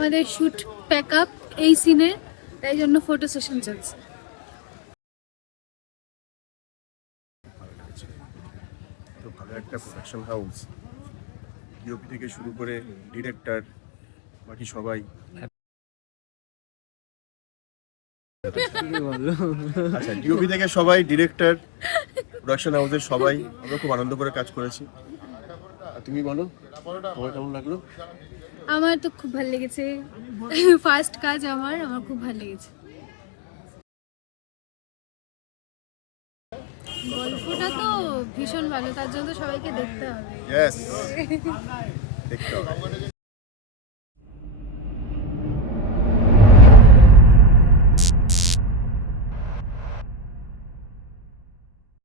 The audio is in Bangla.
আমাদের শুট প্যাকআপ এই সিনে, তাই জন্য ফটো সেশন চলছে। তো ভালো একটা প্রোডাকশন হাউস, ডিওপি থেকে শুরু করে ডিরেক্টর, বাকি সবাই। আচ্ছা, ডিওপি থেকে সবাই, ডিরেক্টর, প্রোডাকশন হাউসের সবাই, আমরা খুব আনন্দ করে কাজ করেছি। আর তুমি বলো, তোমার কেমন লাগলো? আমার তো খুব ভালো লেগেছে, ফার্স্ট কাজ আমার খুব ভালো লেগেছে। গল্পটা তো ভীষণ ভালো, তার জন্য সবাইকে দেখতে হবে। ইয়েস, দেখতে হবে।